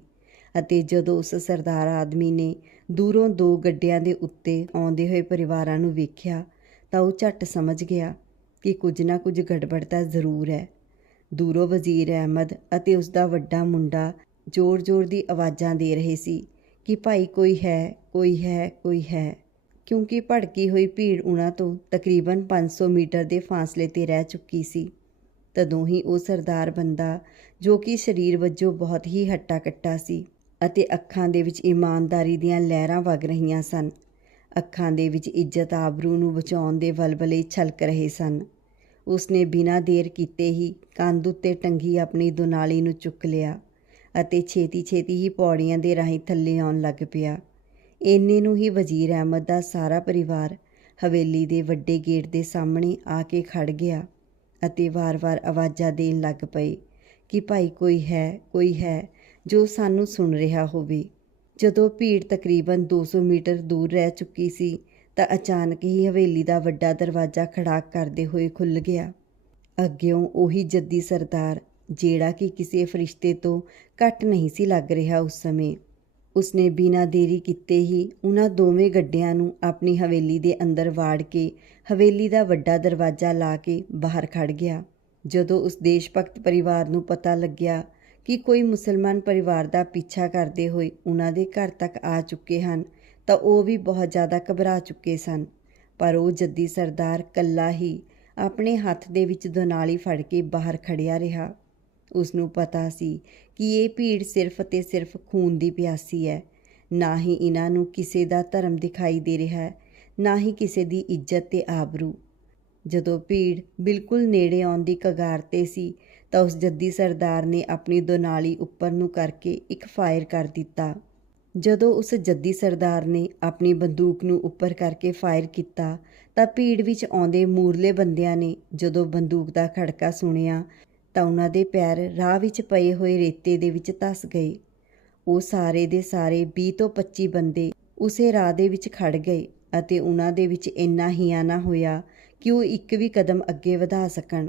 ਅਤੇ ਜਦੋਂ ਉਸ ਸਰਦਾਰ ਆਦਮੀ ਨੇ ਦੂਰੋਂ ਦੋ ਗੱਡਿਆਂ ਦੇ ਉੱਤੇ ਆਉਂਦੇ ਹੋਏ ਪਰਿਵਾਰਾਂ ਨੂੰ ਵੇਖਿਆ ਤਾਂ ਉਹ ਝੱਟ ਸਮਝ ਗਿਆ ਕਿ ਕੁਝ ਨਾ ਕੁਝ ਗੜਬੜ ਤਾਂ ਜ਼ਰੂਰ ਹੈ। ਦੂਰੋਂ ਵਜ਼ੀਰ ਅਹਿਮਦ ਅਤੇ ਉਸ ਦਾ ਵੱਡਾ ਮੁੰਡਾ ਜ਼ੋਰ-ਜ਼ੋਰ ਦੀ ਆਵਾਜ਼ਾਂ ਦੇ ਰਹੇ ਸੀ ਕਿ ਭਾਈ ਕੋਈ ਹੈ ਕੋਈ ਹੈ ਕੋਈ ਹੈ। ਕਿਉਂਕਿ ਭੜਕੀ ਹੋਈ ਭੀੜ ਉਹਨਾਂ ਤੋਂ ਤਕਰੀਬਨ 500 ਮੀਟਰ ਦੇ ਫਾਸਲੇ ਤੇ ਰਹਿ ਚੁੱਕੀ ਸੀ। ਤਦੋਂ ਹੀ ਉਹ ਸਰਦਾਰ ਬੰਦਾ, ਜੋ ਕਿ ਸਰੀਰ ਵੱਜੋਂ ਬਹੁਤ ਹੀ ਹੱਟਾ-ਕੱਟਾ ਸੀ ਅਤੇ ਅੱਖਾਂ ਦੇ ਵਿੱਚ ਇਮਾਨਦਾਰੀ ਦੀਆਂ ਲਹਿਰਾਂ ਵਗ ਰਹੀਆਂ ਸਨ। ਅੱਖਾਂ ਦੇ ਵਿੱਚ ਇੱਜ਼ਤ ਆਬਰੂ ਨੂੰ ਬਚਾਉਣ ਦੇ ਵਲਵਲੇ ਛਲਕ ਰਹੇ ਸਨ। ਉਸਨੇ ਬਿਨਾਂ ਦੇਰ ਕੀਤੇ ਹੀ ਕੰਧ ਉੱਤੇ ਟੰਗੀ ਆਪਣੀ ਦੁਨਾਲੀ ਨੂੰ ਚੁੱਕ ਲਿਆ ਅਤੇ ਛੇਤੀ-ਛੇਤੀ ਹੀ ਪੌੜੀਆਂ ਦੇ ਰਾਹੀਂ ਥੱਲੇ ਆਉਣ ਲੱਗ ਪਿਆ। ਇੰਨੇ ਨੂੰ ਹੀ ਵਜ਼ੀਰ ਅਹਿਮਦ ਦਾ ਸਾਰਾ ਪਰਿਵਾਰ ਹਵੇਲੀ ਦੇ ਵੱਡੇ ਗੇਟ ਦੇ ਸਾਹਮਣੇ ਆ ਕੇ ਖੜ ਗਿਆ ਅਤੇ ਵਾਰ-ਵਾਰ ਆਵਾਜ਼ਾਂ ਦੇਣ ਲੱਗ ਪਏ ਕਿ ਭਾਈ ਕੋਈ ਹੈ ਕੋਈ ਹੈ ਜੋ ਸਾਨੂੰ ਸੁਣ ਰਿਹਾ ਹੋਵੇ। ਜਦੋਂ ਭੀੜ ਤਕਰੀਬਨ 200 ਮੀਟਰ ਦੂਰ ਰਹਿ ਚੁੱਕੀ ਸੀ ਤਾਂ ਅਚਾਨਕ ਹੀ ਹਵੇਲੀ ਦਾ ਵੱਡਾ ਦਰਵਾਜ਼ਾ ਖੜਾਕ ਕਰਦੇ ਹੋਏ ਖੁੱਲ੍ਹ ਗਿਆ। ਅੱਗਿਓਂ ਉਹੀ ਜੱਦੀ ਸਰਦਾਰ, ਜਿਹੜਾ ਕਿ ਕਿਸੇ ਫਰਿਸ਼ਤੇ ਤੋਂ ਘੱਟ ਨਹੀਂ ਸੀ ਲੱਗ ਰਿਹਾ ਉਸ ਸਮੇਂ। ਉਸਨੇ ਬਿਨਾਂ ਦੇਰੀ ਕੀਤੇ ਹੀ ਉਹਨਾਂ ਦੋਵੇਂ ਗੱਡਿਆਂ ਨੂੰ ਆਪਣੀ ਹਵੇਲੀ ਦੇ ਅੰਦਰ ਵਾੜ ਕੇ, ਹਵੇਲੀ ਦਾ ਵੱਡਾ ਦਰਵਾਜ਼ਾ ਲਾ ਕੇ ਬਾਹਰ ਖੜ ਗਿਆ। ਜਦੋਂ ਉਸ ਦੇਸ਼ ਭਗਤ ਪਰਿਵਾਰ ਨੂੰ ਪਤਾ ਲੱਗਿਆ ਕਿ ਕੋਈ ਮੁਸਲਮਾਨ ਪਰਿਵਾਰ ਦਾ ਪਿੱਛਾ ਕਰਦੇ ਹੋਏ ਉਹਨਾਂ ਦੇ ਘਰ ਤੱਕ ਆ ਚੁੱਕੇ ਹਨ, ਤਾਂ ਉਹ ਵੀ ਬਹੁਤ ਜ਼ਿਆਦਾ ਘਬਰਾ ਚੁੱਕੇ ਸਨ। ਪਰ ਉਹ ਜੱਦੀ ਸਰਦਾਰ ਕੱਲਾ ਹੀ ਆਪਣੇ ਹੱਥ ਦੇ ਵਿੱਚ ਦੁਨਾਲੀ ਫੜ ਕੇ ਬਾਹਰ ਖੜਿਆ ਰਿਹਾ। ਉਸ ਨੂੰ ਪਤਾ ਸੀ ਕਿ ਇਹ ਭੀੜ ਸਿਰਫ ਤੇ ਸਿਰਫ ਖੂਨ ਦੀ ਪਿਆਸੀ ਹੈ। ਨਾ ਹੀ ਇਹਨਾਂ ਨੂੰ ਕਿਸੇ ਦਾ ਧਰਮ ਦਿਖਾਈ ਦੇ ਰਿਹਾ ਹੈ ਨਾ ਹੀ ਕਿਸੇ ਦੀ ਇੱਜ਼ਤ ਤੇ ਆਬਰੂ। ਜਦੋਂ ਭੀੜ ਬਿਲਕੁਲ ਨੇੜੇ ਆਉਣ ਦੀ ਕਗਾਰ ਤੇ ਸੀ, ਤਾਂ ਉਸ ਜੱਦੀ ਸਰਦਾਰ ਨੇ ਆਪਣੀ ਦੋਨਾਲੀ ਉੱਪਰ ਨੂੰ ਕਰਕੇ ਇੱਕ ਫਾਇਰ ਕਰ ਦਿੱਤਾ। ਜਦੋਂ ਉਸ ਜੱਦੀ ਸਰਦਾਰ ਨੇ ਆਪਣੀ ਬੰਦੂਕ ਨੂੰ ਉੱਪਰ ਕਰਕੇ ਫਾਇਰ ਕੀਤਾ, ਤਾਂ ਭੀੜ ਵਿੱਚ ਆਉਂਦੇ ਮੂਰਲੇ ਬੰਦਿਆਂ ਨੇ ਜਦੋਂ ਬੰਦੂਕ ਦਾ ਖੜਕਾ ਸੁਣਿਆ ਤਾਂ ਉਹਨਾਂ ਦੇ ਪੈਰ ਰਾਹ ਵਿੱਚ ਪਏ ਹੋਏ ਰੇਤੇ ਦੇ ਵਿੱਚ ਧਸ ਗਏ। ਉਹ ਸਾਰੇ ਦੇ ਸਾਰੇ 20 ਤੋਂ 25 ਬੰਦੇ ਉਸੇ ਰਾਹ ਦੇ ਵਿੱਚ ਖੜ ਗਏ ਅਤੇ ਉਹਨਾਂ ਦੇ ਵਿੱਚ ਇੰਨਾ ਹਿਆਨਾ ਹੋਇਆ ਕਿ ਉਹ ਇੱਕ ਵੀ ਕਦਮ ਅੱਗੇ ਵਧਾ ਸਕਣ।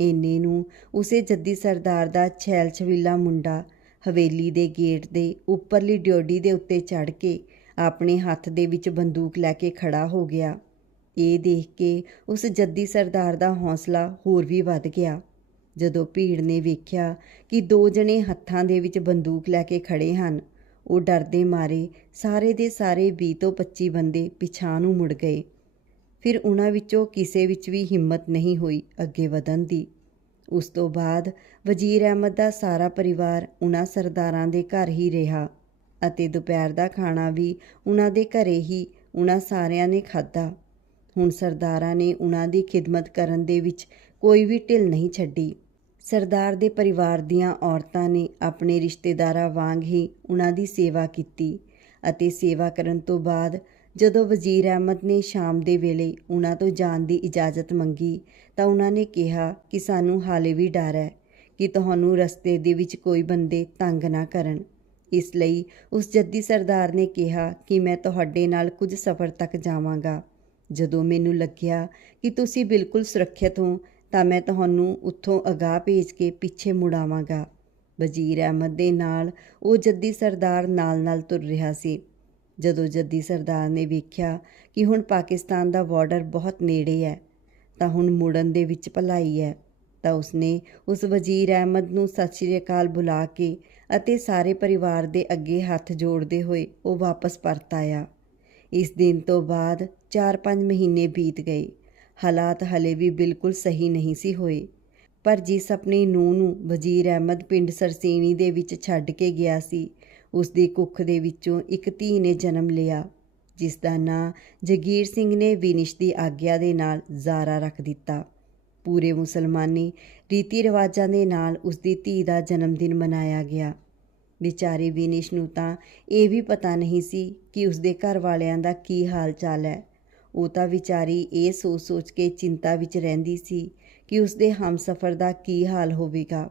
ਇੰਨੇ ਨੂੰ ਉਸੇ ਜੱਦੀ ਸਰਦਾਰ ਦਾ ਛੈਲ ਛਵੀਲਾ ਮੁੰਡਾ ਹਵੇਲੀ ਦੇ ਗੇਟ ਦੇ ਉੱਪਰਲੀ ਡਿਓਡੀ ਦੇ ਉੱਤੇ ਚੜ੍ਹ ਕੇ ਆਪਣੇ ਹੱਥ ਦੇ ਵਿੱਚ ਬੰਦੂਕ ਲੈ ਕੇ ਖੜਾ ਹੋ ਗਿਆ। ਇਹ ਦੇਖ ਕੇ ਉਸ ਜੱਦੀ ਸਰਦਾਰ ਦਾ ਹੌਸਲਾ ਹੋਰ ਵੀ ਵੱਧ ਗਿਆ। ਜਦੋਂ ਭੀੜ ਨੇ ਵੇਖਿਆ ਕਿ ਦੋ ਜਣੇ ਹੱਥਾਂ ਦੇ ਵਿੱਚ ਬੰਦੂਕ ਲੈ ਕੇ ਖੜੇ ਹਨ, ਉਹ ਡਰਦੇ ਮਾਰੇ ਸਾਰੇ ਦੇ ਸਾਰੇ 20 ਤੋਂ 25 ਬੰਦੇ ਪਿਛਾਂ ਨੂੰ ਮੁੜ ਗਏ। ਫਿਰ ਉਹਨਾਂ ਵਿੱਚੋਂ ਕਿਸੇ ਵਿੱਚ ਵੀ ਹਿੰਮਤ ਨਹੀਂ ਹੋਈ ਅੱਗੇ ਵਧਣ ਦੀ। ਉਸ ਤੋਂ ਬਾਅਦ ਵਜ਼ੀਰ ਅਹਿਮਦ ਦਾ ਸਾਰਾ ਪਰਿਵਾਰ ਉਹਨਾਂ ਸਰਦਾਰਾਂ ਦੇ ਘਰ ਹੀ ਰਿਹਾ ਅਤੇ ਦੁਪਹਿਰ ਦਾ ਖਾਣਾ ਵੀ ਉਹਨਾਂ ਦੇ ਘਰੇ ਹੀ ਉਹਨਾਂ ਸਾਰਿਆਂ ਨੇ ਖਾਧਾ। ਹੁਣ ਸਰਦਾਰਾਂ ਨੇ ਉਹਨਾਂ ਦੀ ਖਿਦਮਤ ਕਰਨ ਦੇ ਵਿੱਚ ਕੋਈ ਵੀ ਢਿੱਲ ਨਹੀਂ ਛੱਡੀ। ਸਰਦਾਰ ਦੇ ਪਰਿਵਾਰ ਦੀਆਂ ਔਰਤਾਂ ਨੇ ਆਪਣੇ ਰਿਸ਼ਤੇਦਾਰਾਂ ਵਾਂਗ ਹੀ ਉਹਨਾਂ ਦੀ ਸੇਵਾ ਕੀਤੀ ਅਤੇ ਸੇਵਾ ਕਰਨ ਤੋਂ ਬਾਅਦ ਜਦੋਂ ਵਜ਼ੀਰ ਅਹਿਮਦ ਨੇ ਸ਼ਾਮ ਦੇ ਵੇਲੇ ਉਹਨਾਂ ਤੋਂ ਜਾਣ ਦੀ ਇਜਾਜ਼ਤ ਮੰਗੀ ਤਾਂ ਉਹਨਾਂ ਨੇ ਕਿਹਾ ਕਿ ਸਾਨੂੰ ਹਾਲੇ ਵੀ ਡਰ ਹੈ ਕਿ ਤੁਹਾਨੂੰ ਰਸਤੇ ਦੇ ਵਿੱਚ ਕੋਈ ਬੰਦੇ ਤੰਗ ਨਾ ਕਰਨ। ਇਸ ਲਈ ਉਸ ਜੱਦੀ ਸਰਦਾਰ ਨੇ ਕਿਹਾ ਕਿ ਮੈਂ ਤੁਹਾਡੇ ਨਾਲ ਕੁਝ ਸਫ਼ਰ ਤੱਕ ਜਾਵਾਂਗਾ। ਜਦੋਂ ਮੈਨੂੰ ਲੱਗਿਆ ਕਿ ਤੁਸੀਂ ਬਿਲਕੁਲ ਸੁਰੱਖਿਅਤ ਹੋ, ਤਾਂ ਮੈਂ ਤੁਹਾਨੂੰ ਉੱਥੋਂ ਅਗਾਹ ਭੇਜ ਕੇ ਪਿੱਛੇ ਮੁੜਾਵਾਂਗਾ ਵਜ਼ੀਰ ਅਹਿਮਦ ਦੇ ਨਾਲ ਉਹ ਜੱਦੀ ਸਰਦਾਰ ਨਾਲ-ਨਾਲ ਤੁਰ ਰਿਹਾ ਸੀ। ਜਦੋਂ ਜੱਦੀ ਸਰਦਾਰ ਨੇ ਵੇਖਿਆ ਕਿ ਹੁਣ ਪਾਕਿਸਤਾਨ ਦਾ ਬਾਰਡਰ ਬਹੁਤ ਨੇੜੇ ਹੈ, ਤਾਂ ਹੁਣ ਮੁੜਨ ਦੇ ਵਿੱਚ ਭਲਾਈ ਹੈ, ਤਾਂ ਉਸਨੇ ਉਸ ਵਜ਼ੀਰ ਅਹਿਮਦ ਨੂੰ ਸਤਿ ਸ਼੍ਰੀ ਅਕਾਲ ਬੁਲਾ ਕੇ ਅਤੇ ਸਾਰੇ ਪਰਿਵਾਰ ਦੇ ਅੱਗੇ ਹੱਥ ਜੋੜਦੇ ਹੋਏ ਉਹ ਵਾਪਸ ਪਰਤ ਆਇਆ। ਇਸ ਦਿਨ ਤੋਂ ਬਾਅਦ 4-5 ਮਹੀਨੇ ਬੀਤ ਗਏ। ਹਾਲਾਤ ਹਲੇ ਵੀ ਬਿਲਕੁਲ ਸਹੀ ਨਹੀਂ ਸੀ ਹੋਏ। ਪਰ ਜਿਸ ਆਪਣੀ ਨੂੰਹ ਨੂੰ ਵਜ਼ੀਰ ਅਹਿਮਦ ਪਿੰਡ ਸਰਸੇਣੀ ਦੇ ਵਿੱਚ ਛੱਡ ਕੇ ਗਿਆ ਸੀ, ਉਸ ਦੀ ਕੁੱਖ ਦੇ ਵਿੱਚੋਂ ਇੱਕ ਧੀ ਨੇ ਜਨਮ ਲਿਆ, ਜਿਸ ਦਾ ਨਾਂ ਜਗੀਰ ਸਿੰਘ ਨੇ ਵਿਨਿਸ਼ ਦੀ ਆਗਿਆ ਦੇ ਨਾਲ ਜ਼ਾਰਾ ਰੱਖ ਦਿੱਤਾ। ਪੂਰੇ ਮੁਸਲਮਾਨੀ ਰੀਤੀ ਰਿਵਾਜਾਂ ਦੇ ਨਾਲ ਉਸ ਦੀ ਧੀ ਦਾ ਜਨਮ ਦਿਨ ਮਨਾਇਆ ਗਿਆ। ਵਿਚਾਰੇ ਵਿਨਿਸ਼ ਨੂੰ ਤਾਂ ਇਹ ਵੀ ਪਤਾ ਨਹੀਂ ਸੀ ਕਿ ਉਸਦੇ ਘਰ ਵਾਲਿਆਂ ਦਾ ਕੀ ਹਾਲ ਚਾਲ ਹੈ। ਉਹ ਤਾਂ ਵਿਚਾਰੀ ਇਹ ਸੋਚ-ਸੋਚ ਕੇ ਚਿੰਤਾ ਵਿੱਚ ਰਹਿੰਦੀ ਸੀ ਕਿ ਉਸਦੇ ਹਮਸਫਰ ਦਾ ਕੀ ਹਾਲ ਹੋਵੇਗਾ।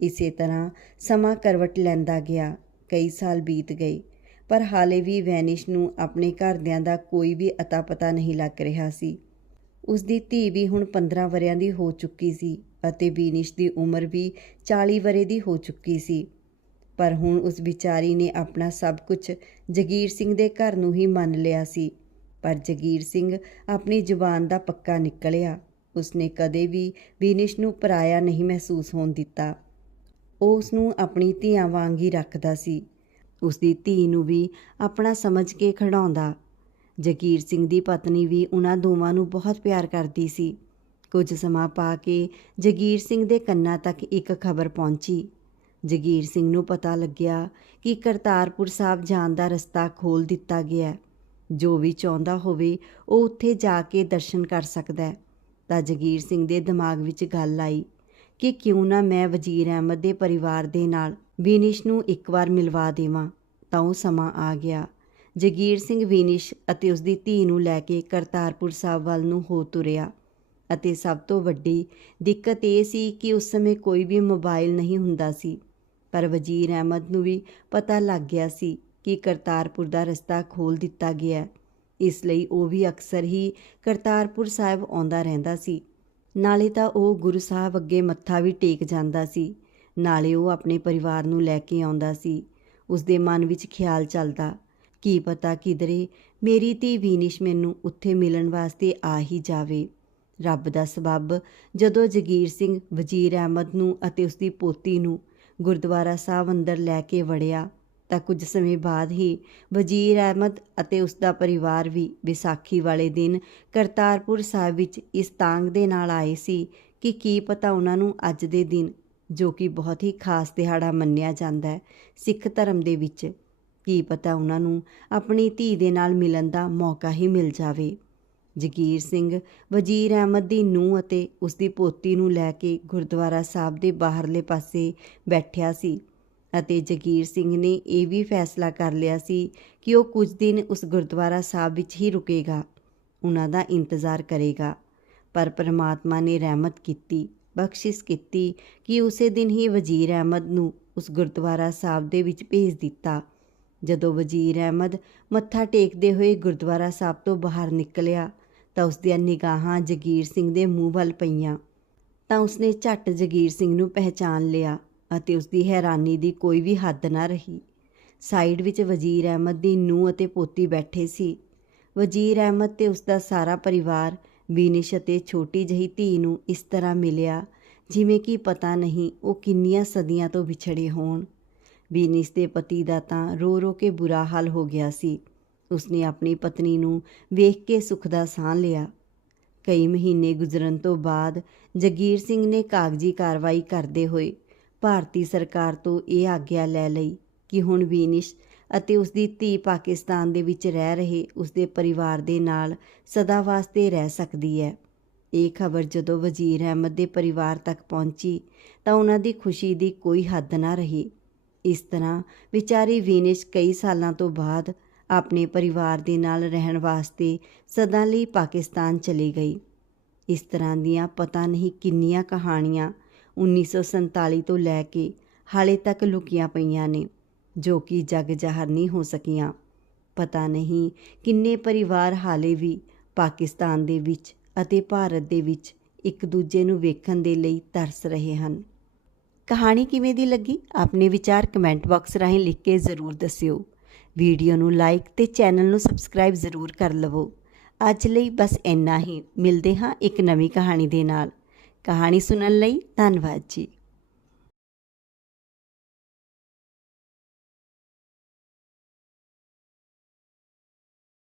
ਇਸੇ ਤਰ੍ਹਾਂ ਸਮਾਂ ਕਰਵਟ ਲੈਂਦਾ ਗਿਆ, ਕਈ ਸਾਲ ਬੀਤ ਗਏ, ਪਰ ਹਾਲੇ ਵੀ ਵੈਨਿਸ਼ ਨੂੰ ਆਪਣੇ ਘਰਦਿਆਂ ਦਾ ਕੋਈ ਵੀ ਅਤਾ ਪਤਾ ਨਹੀਂ ਲੱਗ ਰਿਹਾ ਸੀ। ਉਸ ਦੀ ਧੀ ਵੀ ਹੁਣ 15 ਵਰਿਆਂ ਦੀ ਹੋ ਚੁੱਕੀ ਸੀ ਅਤੇ ਵੀਨਿਸ਼ ਦੀ ਉਮਰ ਵੀ 40 ਵਰੇ ਦੀ ਹੋ ਚੁੱਕੀ ਸੀ। ਪਰ ਹੁਣ ਉਸ ਵਿਚਾਰੀ ਨੇ ਆਪਣਾ ਸਭ ਕੁਝ ਜਗੀਰ ਸਿੰਘ ਦੇ ਘਰ ਨੂੰ ਹੀ ਮੰਨ ਲਿਆ ਸੀ। ਪਰ ਜਗੀਰ ਸਿੰਘ ਆਪਣੀ ਜ਼ੁਬਾਨ ਦਾ ਪੱਕਾ ਨਿਕਲਿਆ। ਉਸਨੇ ਕਦੇ ਵੀ ਵਿਨਿਸ਼ ਨੂੰ ਪਰਾਇਆ ਨਹੀਂ ਮਹਿਸੂਸ ਹੋਣ ਦਿੱਤਾ। ਉਹ ਉਸ ਨੂੰ ਆਪਣੀ ਧੀਆਂ ਵਾਂਗ ਹੀ ਰੱਖਦਾ ਸੀ। ਉਸ ਦੀ ਧੀ ਨੂੰ ਵੀ ਆਪਣਾ ਸਮਝ ਕੇ ਖਿਡਾਉਂਦਾ। ਜਗੀਰ ਸਿੰਘ ਦੀ ਪਤਨੀ ਵੀ ਉਹਨਾਂ ਦੋਵਾਂ ਨੂੰ ਬਹੁਤ ਪਿਆਰ ਕਰਦੀ ਸੀ। ਕੁਝ ਸਮਾਂ ਪਾ ਕੇ ਜਗੀਰ ਸਿੰਘ ਦੇ ਕੰਨਾਂ ਤੱਕ ਇੱਕ ਖਬਰ ਪਹੁੰਚੀ। ਜਗੀਰ ਸਿੰਘ ਨੂੰ ਪਤਾ ਲੱਗਿਆ ਕਿ ਕਰਤਾਰਪੁਰ ਸਾਹਿਬ ਜਾਣ ਦਾ ਰਸਤਾ ਖੋਲ ਦਿੱਤਾ ਗਿਆ ਹੈ। ਜੋ ਵੀ ਚਾਹੁੰਦਾ ਹੋਵੇ, ਉਹ ਉੱਥੇ ਜਾ ਕੇ ਦਰਸ਼ਨ ਕਰ ਸਕਦਾ ਹੈ। ਤਾਂ ਜਗੀਰ ਸਿੰਘ ਦੇ ਦਿਮਾਗ ਵਿੱਚ ਗੱਲ ਆਈ ਕਿ ਕਿਉਂ ਨਾ ਮੈਂ ਵਜ਼ੀਰ ਅਹਿਮਦ ਦੇ ਪਰਿਵਾਰ ਦੇ ਨਾਲ ਵਿਨਿਸ਼ ਨੂੰ ਇੱਕ ਵਾਰ ਮਿਲਵਾ ਦੇਵਾਂ। ਤਾਂ ਉਹ ਸਮਾਂ ਆ ਗਿਆ। ਜਗੀਰ ਸਿੰਘ ਵਿਨਿਸ਼ ਅਤੇ ਉਸ ਦੀ ਧੀ ਨੂੰ ਲੈ ਕੇ ਕਰਤਾਰਪੁਰ ਸਾਹਿਬ ਵੱਲ ਨੂੰ ਹੋ ਤੁਰਿਆ ਅਤੇ ਸਭ ਤੋਂ ਵੱਡੀ ਦਿੱਕਤ ਇਹ ਸੀ ਕਿ ਉਸ ਸਮੇਂ ਕੋਈ ਵੀ ਮੋਬਾਈਲ ਨਹੀਂ ਹੁੰਦਾ ਸੀ। ਪਰ ਵਜ਼ੀਰ ਅਹਿਮਦ ਨੂੰ ਵੀ ਪਤਾ ਲੱਗ ਗਿਆ ਸੀ ਕਿ ਕਰਤਾਰਪੁਰ ਦਾ ਰਸਤਾ ਖੋਲ ਦਿੱਤਾ ਗਿਆ ਇਸ ਲਈ ਉਹ ਵੀ ਅਕਸਰ ਹੀ ਕਰਤਾਰਪੁਰ ਸਾਹਿਬ ਆਉਂਦਾ ਰਹਿੰਦਾ ਸੀ। ਨਾਲੇ ਤਾਂ ਉਹ ਗੁਰੂ ਸਾਹਿਬ ਅੱਗੇ ਮੱਥਾ ਵੀ ਟੇਕ ਜਾਂਦਾ ਸੀ। ਨਾਲੇ ਉਹ ਆਪਣੇ ਪਰਿਵਾਰ ਨੂੰ ਲੈ ਕੇ ਆਉਂਦਾ ਸੀ। ਉਸ ਦੇ ਮਨ ਵਿੱਚ ਖਿਆਲ ਚੱਲਦਾ, ਕੀ ਪਤਾ ਕਿਧਰੇ ਮੇਰੀ ਧੀ ਵੀਨਿਸ਼ ਮੈਨੂੰ ਉੱਥੇ ਮਿਲਣ ਵਾਸਤੇ ਆ ਹੀ ਜਾਵੇ। ਰੱਬ ਦਾ ਸਬੱਬ ਜਦੋਂ ਜਗੀਰ ਸਿੰਘ, ਵਜ਼ੀਰ ਅਹਿਮਦ ਨੂੰ ਅਤੇ ਉਸ ਦੀ ਪੋਤੀ ਨੂੰ ਗੁਰਦੁਆਰਾ ਸਾਹਿਬ ਅੰਦਰ ਲੈ ਕੇ ਵੜਿਆ, ਤਾਂ ਕੁਝ ਸਮੇਂ ਬਾਅਦ ਹੀ ਵਜ਼ੀਰ ਅਹਿਮਦ ਅਤੇ ਉਸ ਦਾ ਪਰਿਵਾਰ ਵੀ ਵਿਸਾਖੀ ਵਾਲੇ ਦਿਨ ਕਰਤਾਰਪੁਰ ਸਾਹਿਬ ਵਿੱਚ ਇਸ ਤਾਂਗ ਦੇ ਨਾਲ ਆਏ ਸੀ ਕਿ ਕੀ ਪਤਾ ਉਹਨਾਂ ਨੂੰ ਅੱਜ ਦੇ ਦਿਨ, ਜੋ ਕਿ ਬਹੁਤ ਹੀ ਖਾਸ ਦਿਹਾੜਾ ਮੰਨਿਆ ਜਾਂਦਾ ਹੈ, ਸਿੱਖ ਧਰਮ ਦੇ ਵਿੱਚ ਕੀ ਪਤਾ ਉਹਨਾਂ ਨੂੰ ਆਪਣੀ ਧੀ ਦੇ ਨਾਲ ਮਿਲਣ ਦਾ ਮੌਕਾ ਹੀ ਮਿਲ ਜਾਵੇ। ਜਗੀਰ ਸਿੰਘ ਵਜ਼ੀਰ ਅਹਿਮਦ ਦੀ ਨੂੰਹ ਅਤੇ ਉਸ ਦੀ ਪੋਤੀ ਨੂੰ ਲੈ ਕੇ ਗੁਰਦੁਆਰਾ ਸਾਹਿਬ ਦੇ ਬਾਹਰਲੇ ਪਾਸੇ ਬੈਠਿਆ ਸੀ ਅਤੇ ਜਗੀਰ ਸਿੰਘ ਨੇ ਇਹ ਵੀ ਫੈਸਲਾ ਕਰ ਲਿਆ ਸੀ ਕਿ ਉਹ ਕੁਝ ਦਿਨ ਉਸ ਗੁਰਦੁਆਰਾ ਸਾਹਿਬ ਵਿੱਚ ਹੀ ਰੁਕੇਗਾ, ਉਹਨਾਂ ਦਾ ਇੰਤਜ਼ਾਰ ਕਰੇਗਾ। ਪਰ ਪ੍ਰਮਾਤਮਾ ਨੇ ਰਹਿਮਤ ਕੀਤੀ, ਬਖਸ਼ਿਸ਼ ਕੀਤੀ ਕਿ ਉਸੇ ਦਿਨ ਹੀ ਵਜ਼ੀਰ ਅਹਿਮਦ ਨੂੰ ਉਸ ਗੁਰਦੁਆਰਾ ਸਾਹਿਬ ਦੇ ਵਿੱਚ ਭੇਜ ਦਿੱਤਾ। ਜਦੋਂ ਵਜ਼ੀਰ ਅਹਿਮਦ ਮੱਥਾ ਟੇਕਦੇ ਹੋਏ ਗੁਰਦੁਆਰਾ ਸਾਹਿਬ ਤੋਂ ਬਾਹਰ ਨਿਕਲਿਆ ਤਾਂ ਉਸ ਦੀਆਂ ਨਿਗਾਹਾਂ ਜਗੀਰ ਸਿੰਘ ਦੇ ਮੂੰਹ ਵੱਲ ਪਈਆਂ। ਤਾਂ ਉਸਨੇ ਝੱਟ ਜਗੀਰ ਸਿੰਘ ਨੂੰ ਪਹਿਚਾਨ ਲਿਆ ਅਤੇ ਉਸ ਦੀ ਹੈਰਾਨੀ ਦੀ ਕੋਈ ਵੀ ਹੱਦ ਨਾ ਰਹੀ। ਸਾਈਡ ਵਿੱਚ ਵਜ਼ੀਰ ਅਹਿਮਦ ਦੀ ਨੂੰਹ ਅਤੇ ਪੋਤੀ ਬੈਠੇ ਸੀ। ਵਜ਼ੀਰ ਅਹਿਮਦ ਤੇ ਉਸ ਦਾ ਸਾਰਾ ਪਰਿਵਾਰ, ਬੀਨਿਸ਼ ਅਤੇ ਛੋਟੀ ਜਿਹੀ ਧੀ ਨੂੰ ਇਸ ਤਰ੍ਹਾਂ ਮਿਲਿਆ, ਜਿਵੇਂ ਕਿ ਪਤਾ ਨਹੀਂ ਉਹ ਕਿੰਨੀਆਂ ਸਦੀਆਂ ਤੋਂ ਵਿਛੜੇ ਹੋਣ। ਬੀਨਿਸ਼ ਦੇ ਪਤੀ ਦਾ ਤਾਂ ਰੋ ਰੋ ਕੇ ਬੁਰਾ ਹਾਲ ਹੋ ਗਿਆ ਸੀ। ਉਸਨੇ ਆਪਣੀ ਪਤਨੀ ਨੂੰ ਵੇਖ ਕੇ ਸੁੱਖ ਦਾ ਸਾਹ ਲਿਆ। ਕਈ ਮਹੀਨੇ ਗੁਜ਼ਰਨ ਤੋਂ ਬਾਅਦ ਜਗੀਰ ਸਿੰਘ ਨੇ ਕਾਗਜ਼ੀ ਕਾਰਵਾਈ ਕਰਦੇ ਹੋਏ ਭਾਰਤੀ ਸਰਕਾਰ ਤੋਂ ਇਹ ਆਗਿਆ ਲੈ ਲਈ ਕਿ ਹੁਣ ਵੀਨਿਸ਼ ਅਤੇ ਉਸ ਦੀ ਧੀ ਪਾਕਿਸਤਾਨ ਦੇ ਵਿੱਚ ਰਹਿ ਰਹੇ ਉਸ ਦੇ ਪਰਿਵਾਰ ਦੇ ਨਾਲ ਸਦਾ ਵਾਸਤੇ ਰਹਿ ਸਕਦੀ ਹੈ। ਇਹ ਖਬਰ ਜਦੋਂ ਵਜ਼ੀਰ ਅਹਿਮਦ ਦੇ ਪਰਿਵਾਰ ਤੱਕ ਪਹੁੰਚੀ ਤਾਂ ਉਹਨਾਂ ਦੀ ਖੁਸ਼ੀ ਦੀ ਕੋਈ ਹੱਦ ਨਾ ਰਹੀ। ਇਸ ਤਰ੍ਹਾਂ ਵਿਚਾਰੀ ਵੀਨਿਸ਼ ਕਈ ਸਾਲਾਂ ਤੋਂ ਬਾਅਦ ਆਪਣੇ ਪਰਿਵਾਰ ਦੇ ਨਾਲ ਰਹਿਣ ਵਾਸਤੇ ਸਦਾ ਲਈ ਪਾਕਿਸਤਾਨ ਚਲੀ ਗਈ। ਇਸ ਤਰ੍ਹਾਂ ਦੀਆਂ ਪਤਾ ਨਹੀਂ ਕਿੰਨੀਆਂ ਕਹਾਣੀਆਂ 1947 ਤੋਂ ਲੈ ਕੇ ਹਾਲੇ ਤੱਕ ਲੁਕੀਆਂ ਪਈਆਂ ਨੇ, ਜੋ ਕਿ ਜਗ ਜਾਹਰ ਨਹੀਂ ਹੋ ਸਕੀਆਂ। ਪਤਾ ਨਹੀਂ ਕਿੰਨੇ ਪਰਿਵਾਰ ਹਾਲੇ ਵੀ ਪਾਕਿਸਤਾਨ ਦੇ ਵਿੱਚ ਅਤੇ ਭਾਰਤ ਦੇ ਵਿੱਚ ਇੱਕ ਦੂਜੇ ਨੂੰ ਵੇਖਣ ਦੇ ਲਈ ਤਰਸ ਰਹੇ ਹਨ। ਕਹਾਣੀ ਕਿਵੇਂ ਦੀ ਲੱਗੀ? ਆਪਣੇ ਵਿਚਾਰ ਕਮੈਂਟ ਬਾਕਸ ਰਾਹੀਂ ਲਿਖ ਕੇ ਜ਼ਰੂਰ ਦੱਸਿਓ। ਵੀਡੀਓ ਨੂੰ ਲਾਈਕ ਤੇ ਚੈਨਲ ਨੂੰ ਸਬਸਕ੍ਰਾਈਬ ਜ਼ਰੂਰ ਕਰ ਲਵੋ। ਅੱਜ ਲਈ ਬਸ ਇੰਨਾ ਹੀ। ਮਿਲਦੇ ਹਾਂ ਇੱਕ ਨਵੀਂ ਕਹਾਣੀ ਦੇ ਨਾਲ। ਕਹਾਣੀ ਸੁਣਨ ਲਈ ਧੰਨਵਾਦ ਜੀ।